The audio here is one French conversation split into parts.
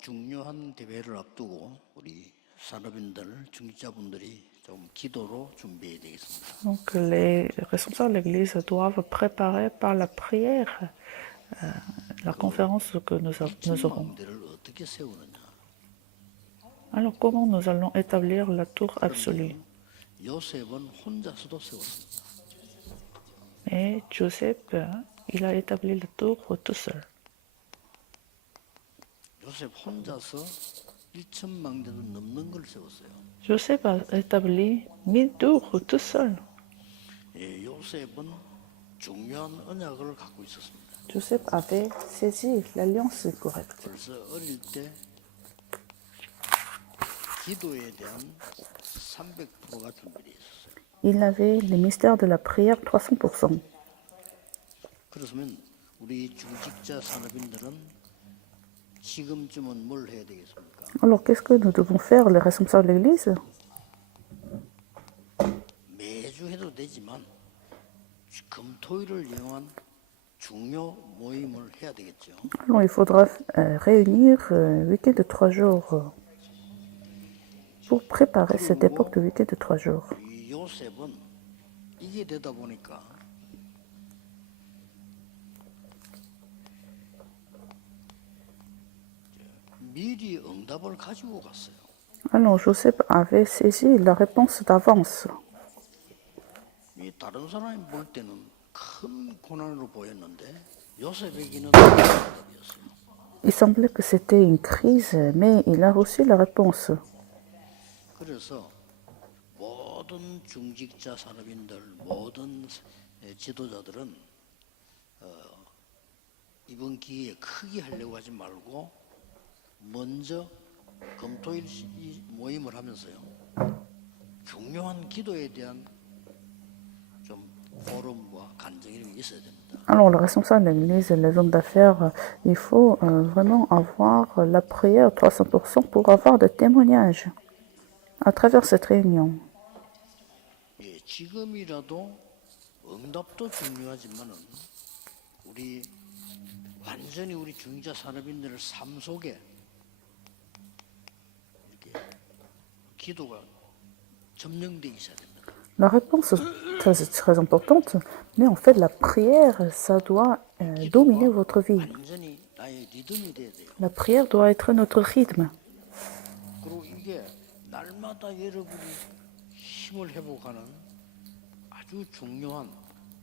중요한 대회를 앞두고 우리 산업인들, 중직자분들이 좀 기도로 준비해야 되겠습니다. Donc les responsables de l'Église doivent préparer par la prière la conférence que nous aurons. 일천망대를 어떻게 세우느냐? Alors comment nous allons établir la tour absolue? 요셉은 혼자서도 세웠습니다. Et Joseph, il a établi la tour tout seul. 요셉 혼자서 1천망대도 넘는 걸 세웠어요. Joseph a établi 1000 tours tout seul. 예, 요셉은 중요한 언약을 갖고 있었습니다. Joseph avait saisi l'alliance correcte. 벌써 어릴 때 기도에 대한 300%가 준비되어 있었어요. Il avait les mystères de la prière 300%. 그렇으면 우리 중직자 산업인들은 지금쯤은 뭘 해야 되겠습니까? Alors qu'est-ce que nous devons faire, les responsables de l'Église? 매주 해도 되지만 금토일을 이용한 중요 모임을 해야 되겠죠. Alors il faudra réunir week-end de 3 jours pour préparer cette époque de week-end de 3 jours. 이 요셉은 이게 되다 보니까 미리 응답을 가지고 갔어요. Alors Joseph avait saisi la réponse d'avance. 이 다른 사람이 볼 때는 큰 고난으로 보였는데 요셉에게는 응답이었어요. Il semblait que c'était une crise, mais il a reçu la réponse. 그래서 모든 중직자 산업인들, 모든 지도자들은 이번 기회에 크게 하려고 하지 말고 먼저 금토일 모임을 하면서요. 중요한 기도에 대한 좀 포럼과 간증이 이런 게 있어야 됩니다. Alors, le responsable de l'Église, les hommes d'affaires, il faut vraiment avoir la prière 300% pour avoir des témoignages à travers cette réunion. 예, 지금이라도 응답도 중요하지만은 우리 완전히 우리 중직자 산업인들의 삶 속에 이렇게 기도가 점령돼 있어야 됩니다. La réponse est très importante, mais en fait, la prière, ça doit dominer votre vie. 완전히 나의 리듬이 돼야 돼요. La prière doit être notre rythme. 그리고 이게 날마다 여러분이 힘을 회복하는 아주 중요한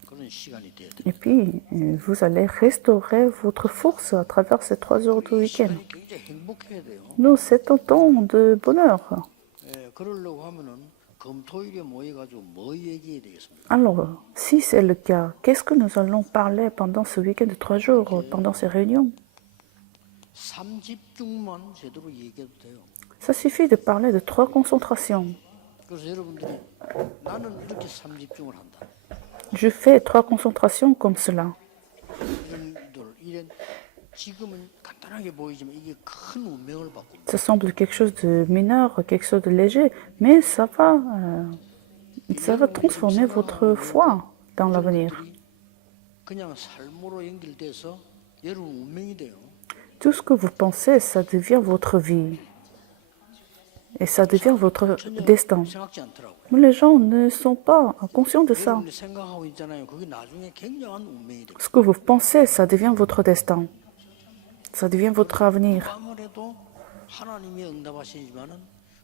그런 시간이 돼야 돼요. Et puis, vous allez restaurer votre force à travers ces 3 jours de 이 week-end. 시간이 굉장히 행복해야 돼요. Nous, c'est un temps de bonheur. 예, 그러려고 하면은 금토일에 모여가지고 뭐 얘기해야 되겠습니까? Alors, si c'est le cas, qu'est-ce que nous allons parler pendant ce week-end de 3 jours, pendant ces réunions? 삼집중만 제대로 얘기해도 돼요. Ça suffit de parler de 3 concentrations. 그래서 여러분들이 나는 이렇게 삼집중을 한다. Je fais 3 concentrations comme cela. 이런 지금은 간단하게 보이지만 이게 큰 운명을 바꿉니다. Ça semble quelque chose de mineur, quelque chose de léger, mais ça va transformer votre foi dans l'avenir. 그냥 삶으로 연결돼서 여러분 운명이 돼요. Tout ce que vous pensez, ça devient votre vie. Et ça devient votre destin. 생각지 않더라고요. Mais les gens ne sont pas conscients de ça. 여러분이 생각하고 있잖아요. 그게 나중에 굉장한 운명이 돼요. Ce que vous pensez, ça devient votre destin. Ça devient votre avenir. 아무래도 하나님이 응답하시지만은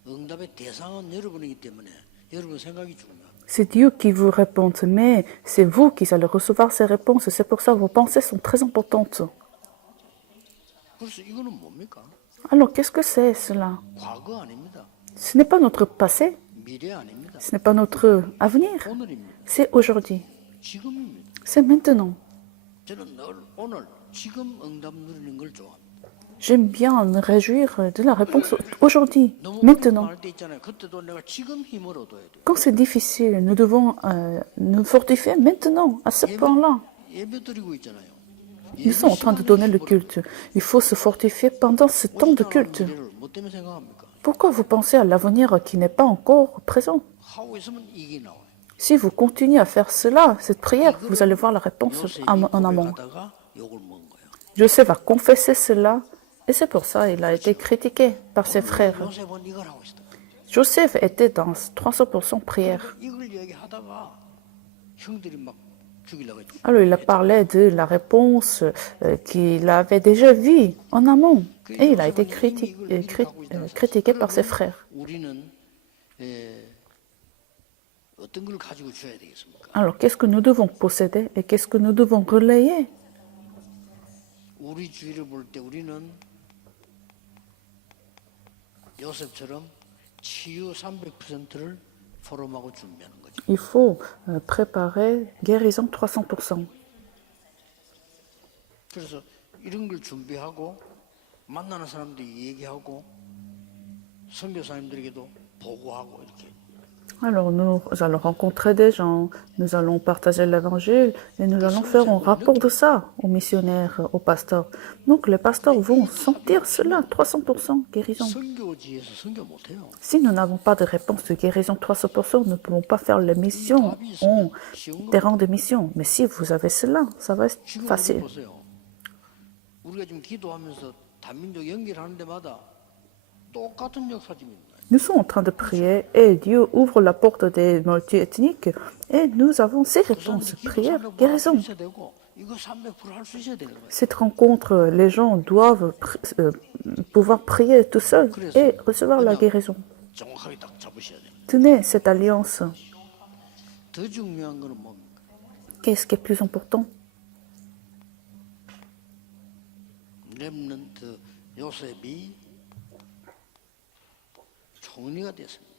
응답의 대상은 여러분이기 때문에 여러분 생각이 중요합니다. C'est Dieu qui vous répond, mais c'est vous qui allez recevoir ces réponses. C'est pour ça que vos pensées sont très importantes. 그래서 이거는 뭡니까? Alors, qu'est-ce que c'est cela? 과거 아닙니다. Ce n'est pas notre passé, 미래 아닙니다. ce n'est pas notre avenir, 오늘입니다. c'est aujourd'hui, 지금입니다. c'est maintenant. 저는 늘 오늘 지금 응답 누리는 걸 좋아합니다. J'aime bien me réjouir de la réponse aujourd'hui, 너무 maintenant. 할 때 있잖아요. 그때도 내가 지금 힘을 얻어야 돼요. Quand c'est difficile, nous devons nous fortifier maintenant, à ce point-là. 예배 드리고 있잖아요. Nous sommes en train de donner le culte. Il faut se fortifier pendant ce temps de culte. 미래를 뭐 때문에 생각합니까? Pourquoi vous pensez à l'avenir qui n'est pas encore présent? 하고 있으면 이게 나와요. Si vous continuez à faire cela, cette prière, vous allez voir la réponse 요셉이 en amont. 고백하다가 욕을 먹은 거예요. Joseph va confesser cela Et c'est pour ça qu'il a été critiqué par ses frères. 요셉은 이걸 하고 있었다. Joseph était dans 300% prière. 이걸 얘기하다가 형들이 막 죽이려고 했지. Alors il a parlé de la réponse qu'il avait déjà vue en amont. Et il a été critiqué par ses frères. 우리는 어떤 걸 가지고 줘야 되겠습니까? Alors qu'est-ce que nous devons posséder et qu'est-ce que nous devons relayer? 우리 주위를 볼 때 우리는 요셉처럼 치유 300%를 포럼하고 준비하는 거죠. Il faut préparer guérison 300%. 그래서 이런 걸 준비하고 만나는 사람들이 얘기하고 선교사님들에게도 보고하고 이렇게. Alors nous allons rencontrer des gens, nous allons partager l'évangile et nous allons faire un rapport de ça aux missionnaires, aux pasteurs. Donc les pasteurs vont sentir cela, 300% guérison. 선교지에서 선교 못해요. Si nous n'avons pas de réponse de guérison 300%, nous ne pouvons pas faire les missions en terrain de mission. Mais si vous avez cela, ça va être 지금 우리 facile. 보세요. 우리가 지금 기도하면서 다민족 연결하는 데마다 똑같은 역사집입니다. Nous sommes en train de prier et Dieu ouvre la porte des multi-ethniques et nous avons ces réponses. Prière, guérison. 있어야 되고 이거 300%할 수 있어야 되는 거예요. Cette rencontre, les gens doivent pouvoir prier tout seuls et recevoir la guérison. 정확하게 딱 잡으셔야 돼요. Tenez cette alliance. 더 중요한 거는 뭡니까? Qu'est-ce qui est plus important? 렘넌트 요셉이 총리가 됐습니다.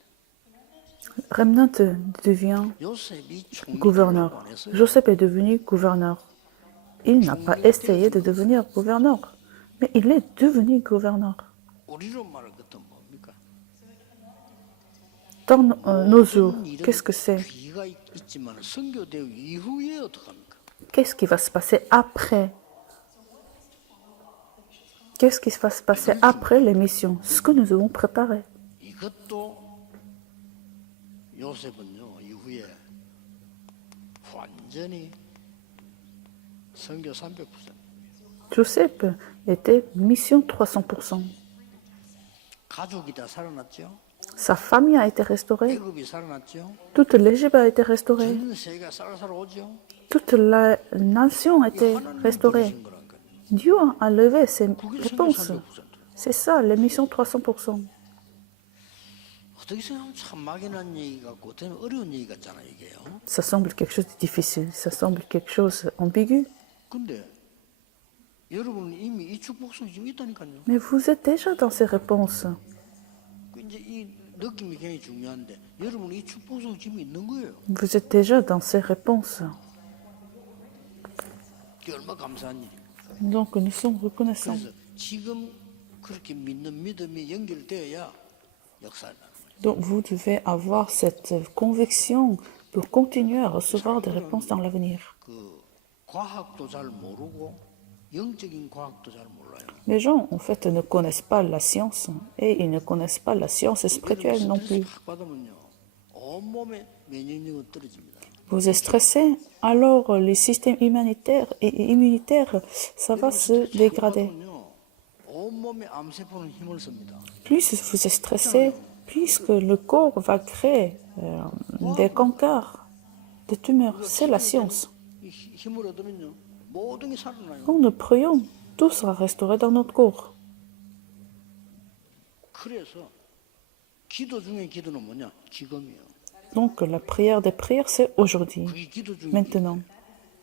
Remnant devient 요셉이 gouverneur. 총리가 안 했어요. Joseph est devenu gouverneur. Il n'a pas essayé de devenir gouverneur, mais il est devenu gouverneur. 우리로 말할 것도 뭡니까? Dans nos jours, qu'est-ce que c'est? 위기가 있지만 선교대회 이후에 어떡합니까? Qu'est-ce qui va se passer après? Qu'est-ce qui va se passer après les missions? Ce que nous devons préparer. 이것도 요셉은요 이후에 완전히 선교 300%. Joseph était mission 300%. 가족이 다 살아났죠. Sa famille a été restaurée. 애굽이 살아났죠. Toute l'Égypte a été restaurée. 전 세계가 쌀쌀 오죠. Toute la nation a été restaurée. 하신 거라니까요. Dieu a levé ses 그게 선교 réponses. 300%. C'est ça, les missions 300%. 어떻게 생각하면 참 막연한 얘기 같고 되게 어려운 얘기 같잖아요 이게요. Ça semble quelque chose de difficile, ça semble quelque chose ambigu. 근데 여러분은 이미 이 축복성이 지금 있다니까요. Mais vous êtes déjà dans ces réponses. 그 이제 이 느낌이 굉장히 중요한데 여러분은 이 축복성이 지금 있는 거예요. Vous êtes déjà dans ces réponses. 그게 얼마나 감사한 일이에요. Donc nous sommes reconnaissants. 그래서 지금 그렇게 믿는 믿음이 연결되어야 역사를 하는 거예요. Donc vous devez avoir cette conviction pour continuer à recevoir des réponses dans l'avenir. 그 과학도 잘 모르고 영적인 과학도 잘 몰라요. Les gens, en fait, ne connaissent pas la science et ils ne connaissent pas la science spirituelle non plus. 확 받으면요 온몸에 면역력은 떨어집니다. Vous êtes stressé, alors les systèmes humanitaires et immunitaires, ça va se dégrader. 받으면요 온몸에 암세포는 힘을 씁니다. Plus vous êtes stressé, plus que le corps va créer des cancers, des tumeurs. C'est la science. 이 힘을 얻으면요 모든 게 살아나요. Quand nous prions, tout sera restauré dans notre corps. 그래서 기도 중에 기도는 뭐냐? 지금이요. Donc la prière des prières, c'est aujourd'hui, 그게 기도 중에 maintenant.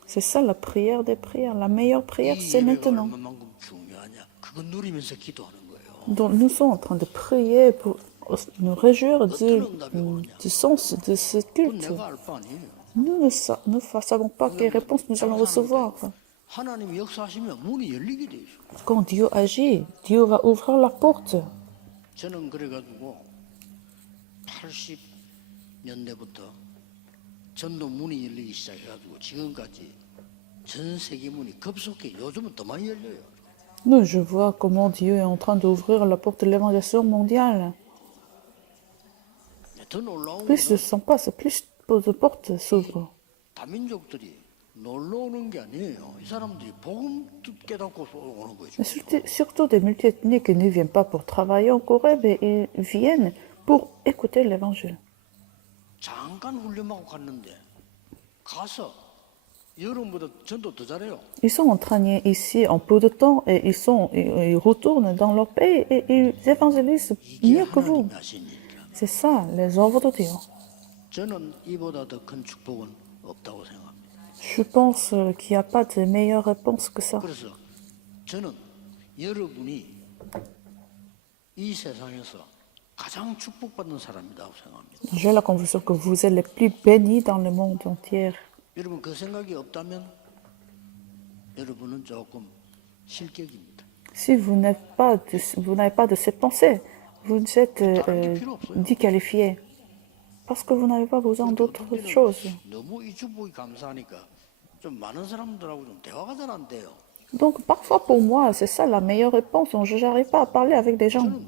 C'est ça la prière des prières. La meilleure prière, 이 c'est 예배가 maintenant. 얼마만큼 중요하냐? 그거 누리면서 기도하는 거예요. Donc nous sommes en train de prier pour nous réjouir du sens de ce 그건 culte. 내가 알 바 아니에요. Nous ne savons pas quelles réponses nous allons recevoir. 하나님이 역사하시면 문이 열리게 돼 있어요. Quand Dieu agit, Dieu va ouvrir la porte. 저는 그래가지고 80년대부터 전도 문이 열리기 시작해가지고 지금까지 전 세계 문이 급속히 요즘은 더 많이 열려요. Nous, je vois comment Dieu est en train d'ouvrir la porte de l'évangélisation mondiale. 더 놀라운 Plus 건 le temps passe, plus de portes s'ouvrent. 다민족들이 놀러 오는 게 아니에요. 이 사람들이 복음 깨닫고 오는 거죠. Mais surtout des multiethniques qui ne viennent pas pour travailler en Corée, mais ils viennent pour écouter l'évangile. 잠깐 훈련하고 갔는데 가서 여러분보다 전도 더 잘해요. Ils sont entraînés ici en peu de temps et ils retournent dans leur pays et ils évangélisent 이게 mieux que vous. 하나님이 하신 일이라. C'est ça, les œuvres de Dieu. 저는 이보다 더 큰 축복은 없다고 생각합니다. Je pense qu'il n'y a pas de meilleure réponse que ça. 그래서 저는 여러분이 이 세상에서 가장 축복받는 사람이라고 생각합니다. J'ai la conviction que vous êtes les plus bénis dans le monde entier. 여러분 그 생각이 없다면 여러분은 조금 실격입니다. Si vous n'avez pas de cette pensée, vous êtes disqualifié. Parce que vous n'avez pas besoin d'autre chose. 너무 이 축복이 감사하니까 좀 많은 사람들하고 좀 대화가 잘 안 돼요. Donc parfois pour moi, c'est ça la meilleure réponse. Je n'arrive pas à parler avec des gens. 저는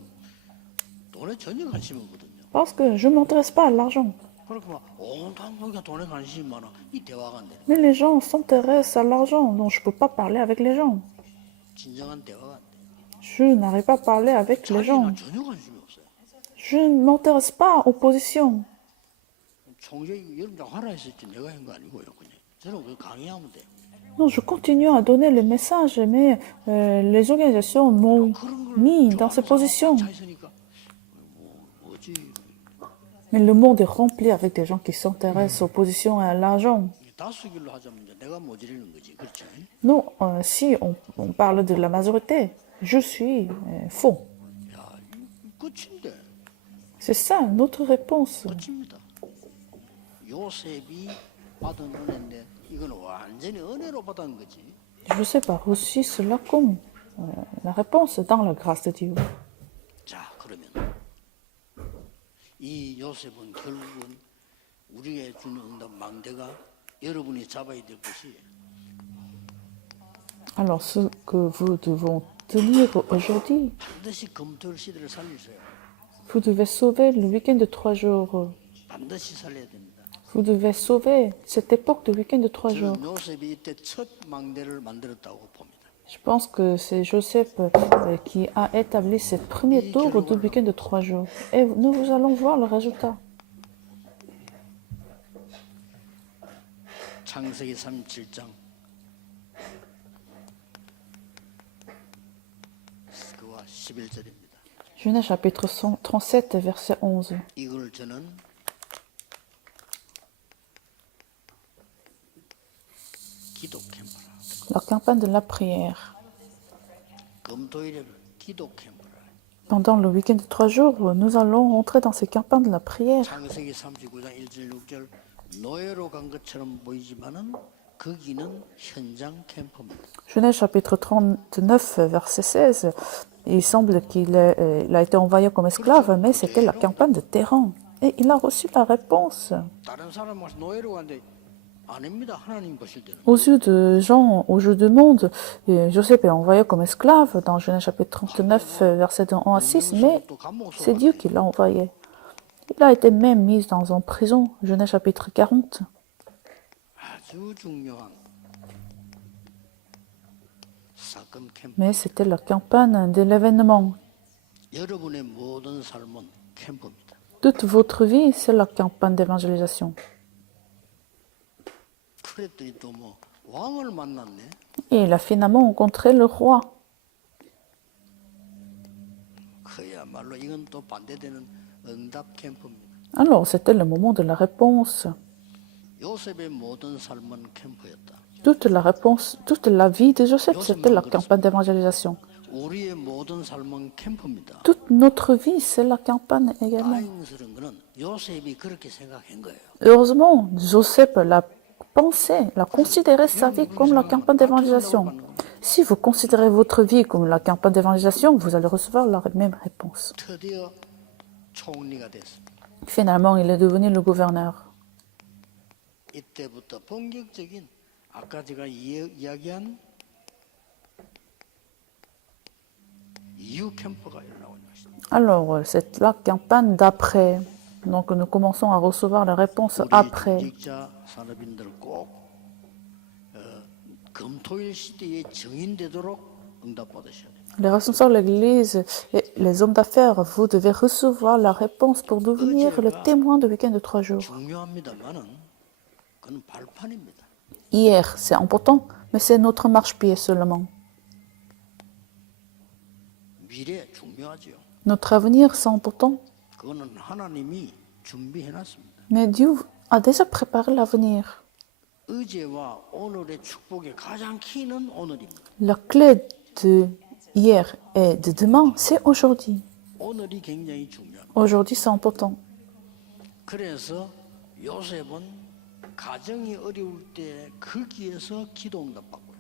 돈에 전혀 관심 없거든요. Parce que je ne m'intéresse pas à l'argent. 그렇게 막온 한국이가 돈에 관심이 많아. 이 대화가 안 돼. Mais les gens s'intéressent à l'argent, donc je ne peux pas parler avec les gens. 진정한 대화가 안 돼. Je n'arrive pas à parler avec les gens. 자기는 전혀 관심이 없어요. Je ne m'intéresse pas aux positions. 총장이 여러분들 하라 했을지 내가 한 거 아니고요. 그냥 저는 그 강의하면 돼. Non, je continue à donner le message, mais les organisations m'ont mis dans ces positions. 차 있으니까 뭐지? Mais le monde est rempli avec des gens qui s'intéressent aux positions et à l'argent. 다수결로 하자면 이제 내가 모자리는 거지, 그렇죠? Non, si on parle de la majorité, je suis faux. 야, 끝인데, C'est ça notre réponse. 끝입니다. 요셉이 받은 은혜인데 이건 완전히 은혜로 받은 거지. Je sais pas reçu cela comme la réponse dans la grâce de Dieu. 자, 그러면 이 요셉은 결국은 우리에게 주는 응답 망대가 여러분이 잡아야 될 것이 Alors, ce que vous devez tenir aujourd'hui, 반드시 금토일 시대를 살리세요. vous devez sauver le week-end de 3 jours. 반드시 살려야 됩니다. Vous devez sauver cette époque de week-end de 3 jours. 저는 요셉이 이때 첫 망대를 만들었다고 봅니다. Je pense que c'est Joseph qui a établi ce premier tour du week-end de 3 jours. Et nous allons voir le résultat. 창세기 37장 그와 11절입니다. Genèse chapitre 37, verset 11. 이걸 저는 기도 캠프라. La campagne de la prière. 금토일을 기도 캠프라. Pendant le week-end de 3 jours, nous allons entrer dans ces campagnes de la prière. 창세기 39장 1절 6절 노예로 간 것처럼 보이지만은 거기는 현장 캠프입니다. Genèse chapitre 39, verset 16. Il semble qu'il a été envoyé comme esclave, mais c'était la campagne de terrain. Et il a reçu la réponse. 다른 사람은 노예로 간데 아닙니다. 하나님 보실 때는. Aux yeux de gens, aux yeux du monde, Joseph est envoyé comme esclave dans Genèse chapitre 39, verset 1 à 6, mais c'est Dieu qui l'a envoyé. Il a été même mis dans une prison, Genèse chapitre 40. 아주 중요한 사건 캠프. Mais c'était la campagne de l'événement. 여러분의 모든 삶은 캠프입니다. Toute votre vie, c'est la campagne d'évangélisation. 그랬더니 또 뭐 왕을 만났네. Et il a finalement rencontré le roi. 그야말로 이건 또 반대되는 응답 캠프입니다. Alors, c'était le moment de la réponse. 요셉의 모든 삶은 캠프였다. Toute la réponse, toute la vie de Joseph, c'était la campagne d'évangélisation. 우리의 모든 삶은 캠프입니다. Toute notre vie, c'est la campagne également. 다행스러운 거는 요셉이 그렇게 생각한 거예요. Heureusement, Joseph l'a pensé, l'a considéré sa vie comme la campagne d'évangélisation. Si vous considérez votre vie comme la campagne d'évangélisation, vous allez recevoir la même réponse. 드디어 총리가 됐습니다. Finalement, il est devenu le gouverneur. 이때부터 본격적인 아까 제가 이야기한 이후 캠프가 일어나고 있는 것입니다. Alors, c'est la campagne d'après. Donc, nous commençons à recevoir les réponses 우리 après. 조직자 산업인들 꼭 금토일 시대에 정인되도록 응답받으셔야 돼요. Les responsables de l'Église et les hommes d'affaires, vous devez recevoir la réponse pour devenir le témoin du week-end de 3 jours. 중요합니다만은 그건 발판입니다. Hier, c'est important, mais c'est notre marchepied seulement. 미래 중요하죠. Notre avenir, c'est important, 그거는 하나님이 준비해놨습니다. mais Dieu a déjà préparé l'avenir. 어제와 오늘의 축복의 가장 키는 오늘입니다. La clé de hier et de demain, c'est aujourd'hui. 오늘이 굉장히 중요합니다. Aujourd'hui, c'est important. 그래서 요셉은 가정이 어려울 때 거기에서 기도 응답받고요.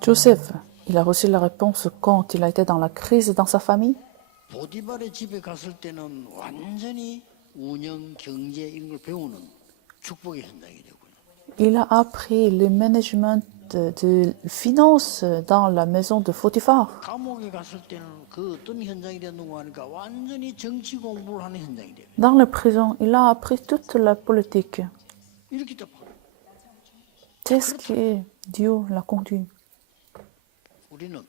Joseph, il a reçu la réponse quand il a été dans la crise dans sa famille. 보디발의 집에 갔을 때는 완전히 운영, 경제 이런 걸 배우는 축복의 현장이 되고요. Il a appris le management de finances dans la maison de Potiphar. 감옥에 갔을 때는 그 어떤 현장이 됐는가 하니까 완전히 정치 공부를 하는 현장이 돼요. Dans la prison, il a appris toute la politique. 이렇게 딱 C'est ce que Dieu l'a conduit. 우리는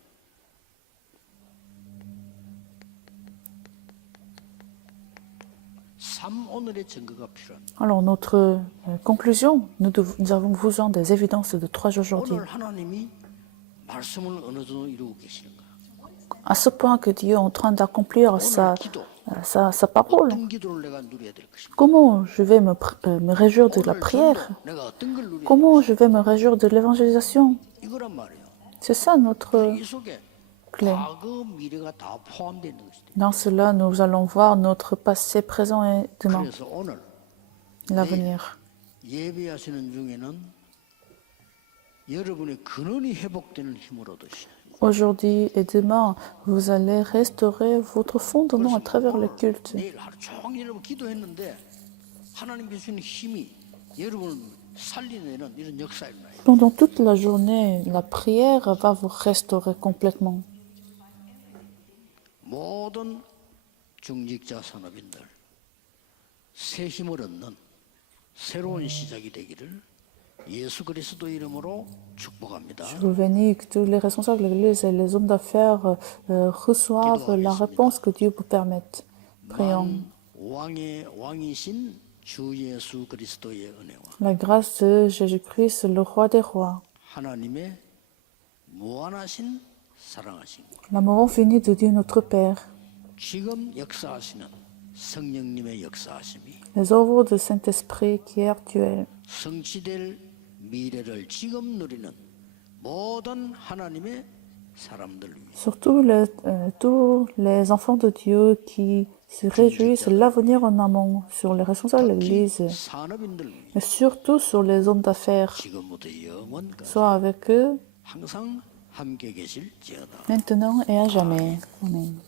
삶 오늘의 증거가 필요합니다. Alors, notre conclusion, nous avons besoin des évidences de 3 jours aujourd'hui. 오늘 하나님이 말씀을 어느 정도 이루고 계시는가? À ce point que Dieu est en train d'accomplir 오늘 sa 기도 parole. 어떤 기도를 내가 누려야 될 것인가? Comment je vais me réjouir de la 오늘 prière? 전도 내가 어떤 걸 누려야 Comment je vais me réjouir de l'évangélisation? 이거란 말이에요. C'est ça notre 이 속에 clé. 과거 미래가 다 포함되어 있는 것이다. Dans cela, nous allons voir notre passé, présent et demain, 그래서 오늘 l'avenir. 예배하시는 중에는 여러분의 근원이 회복되는 힘을 얻으시오. Aujourd'hui et demain, vous allez restaurer votre fondement à travers le culte. 내일 하루 종일 여러분 기도했는데 하나님 주시는 힘이 여러분을 살리는 이런 역사가 일어나요. Pendant toute la journée, la prière va vous restaurer complètement. 모든 중직자 산업인들 새 힘을 얻는 새로운 시작이 되기를 예수 그리스도 이름으로 축복합니다. Je vous bénis que tous les responsables de l'Église et les hommes d'affaires reçoivent la réponse que Dieu vous permette. Prions. 왕의 왕이신 주 예수 그리스도의 은혜와 La grâce de Jésus-Christ, le roi des rois, 하나님의 무한하신 사랑하심, l'amour infini de Dieu notre Père, 지금 역사하시는 성령님의 역사하심이 les œuvres du Saint-Esprit qui est actuel, 성취될 미래를 지금 누리는 모든 하나님의 사람들 위해 surtout tous les enfants de Dieu qui se réjouissent de l'avenir en amont, sur les responsables de l'Église, 산업인들 위해 mais surtout sur les hommes d'affaires, 지금부터 영원까지 soit avec eux 항상 함께 계실지어다. maintenant et à jamais. Amen.